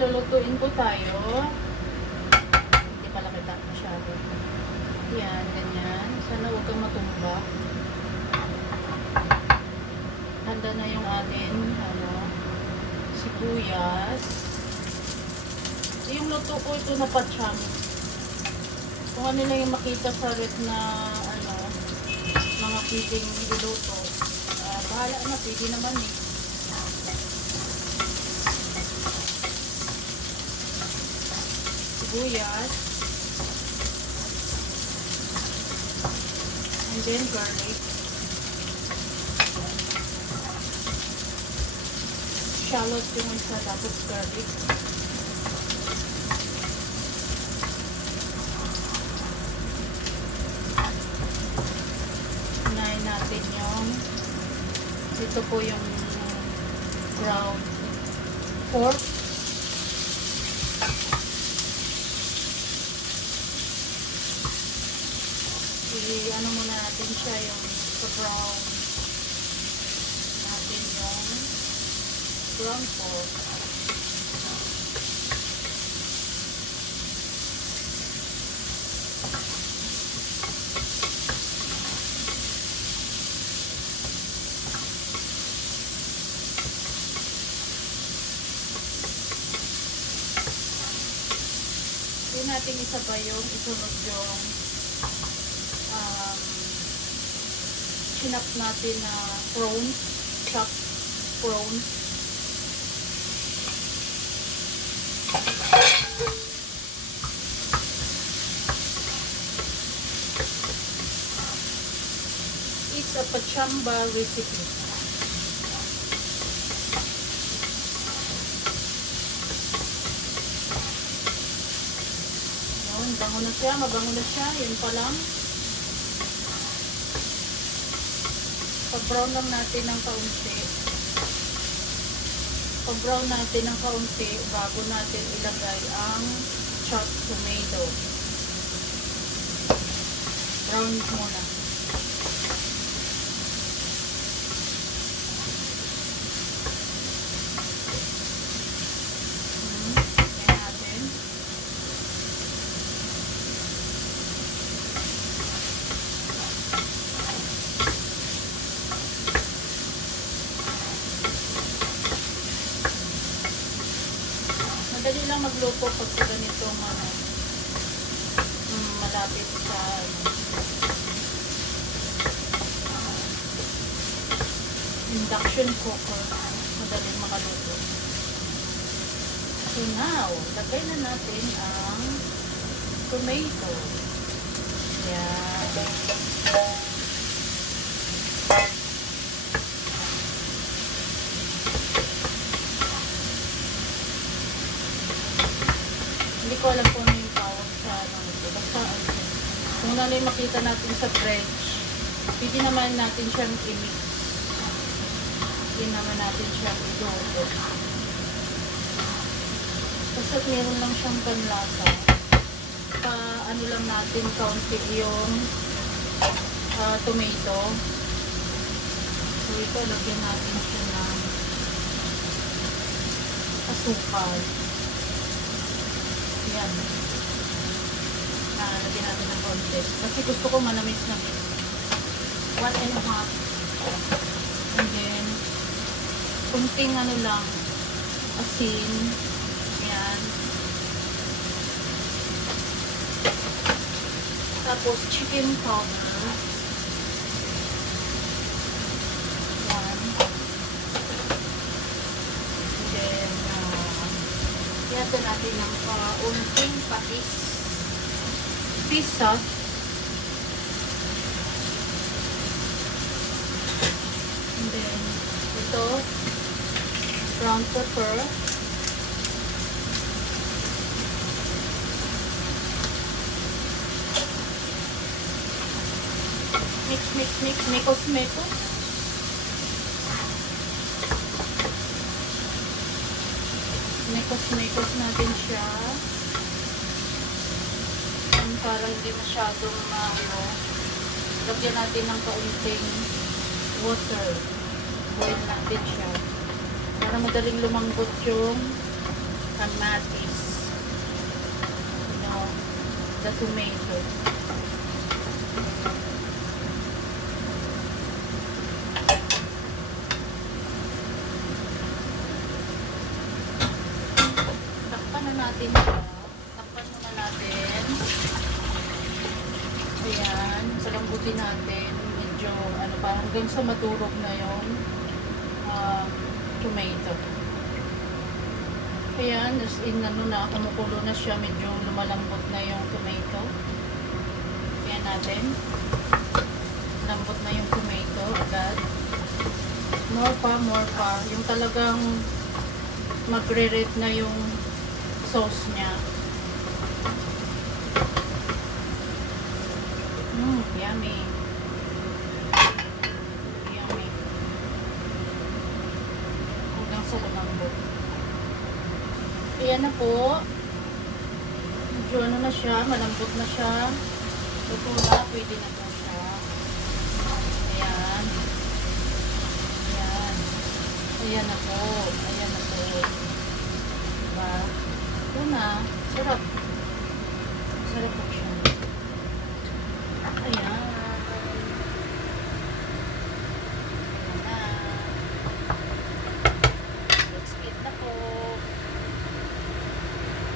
Lulutuin po tayo. Hindi pala kita masyado. Yan, ganyan. Sana huwag kang matumba. Handa na yung atin, ano, sibuyas. Yung luto ko ito na pacham. Kung ano lang yung makita sa red na, ano, mga pwedeng niluto. Ah, bahala na, pwede naman eh. Sibuyas, and then garlic, shallot yung isa, tapos garlic. Unahin natin yung ito po yung ground pork i-ano muna natin siya yung brown natin yung brown pork. Hindi natin isabay yung isunod yung chinap natin na prawns, chopped prawns. It's a pachamba recipe. Yun, bango na siya, mabango na siya, yun pa lang. Pag-brown lang natin ng kaunti. Pag-brown natin ng kaunti bago natin ilagay ang chopped tomato. Brown muna. Lang magluto pag sa ganitong ano, mm, malapit sa ano, ah, induction cooker. Madaling makaluto. So now, lagay na natin ang tomato. Yan. Hindi ko alam kung ano yung tawag sa ano. Basta ano. Kung ano yung makita natin sa dredge, pwede naman natin siyang i-mix. Pwede naman natin siyang iluto. Basta meron lang siyang panlasa. Pa ano lang natin kaunti yung ah, tomato. So ito, lagyan natin siya ng asukal. Yan. Nalagyan natin ng konti. Kasi gusto ko manamis na One and a half. And then, kunting ano lang, asin. Yan. Tapos, chicken powder. Yan. And then, uh, Yata natin ng kaunting patis. Fish sauce. And then, ito, brown pepper. Mix, mix, mix, mekos, mekos. Mekos-mekos natin siya. Para hindi masyadong ano. Lagyan natin ng kaunting water. Boil natin siya. Para madaling lumambot yung kamatis. You know, the tomato. Takpan na natin siya. Takpan muna natin. Ayan, salambutin natin. Medyo, ano pa, hanggang sa maturog na yung um, tomato. Ayan, as in, ano na, kumukulo na siya. Medyo lumalambot na yung tomato. Ayan natin. Lambot na yung tomato agad. More pa, more pa. Yung talagang magre-red na yung sauce niya. Mmm, yummy. Yummy. Hanggang sa lumambot. Ayan na po. Medyo ano na siya, malambot na siya. Luto na, pwede na po siya. Ayan. Ayan. Ayan na po. Ayan na po. Diba? Ito na.